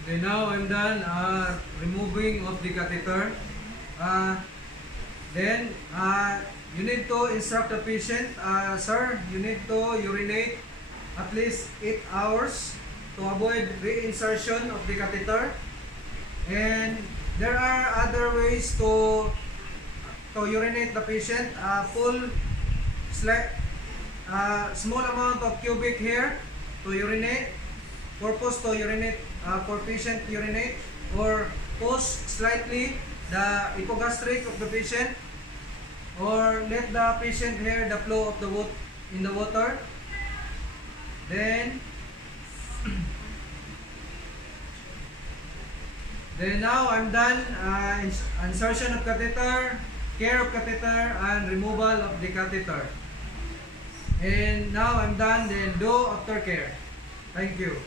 Okay, now I'm done removing of the catheter. Then you need to instruct the patient, sir, you need to urinate at least 8 hours to avoid reinsertion of the catheter. And there are other ways to urinate the patient. Small amount of pubic hair to urinate. Purpose to urinate for patient urinate, or push slightly the epigastric of the patient, or let the patient hear the flow of the in the water. Then now I'm done insertion of catheter, care of catheter, and removal of the catheter. And now I'm done, then do aftercare. Thank you.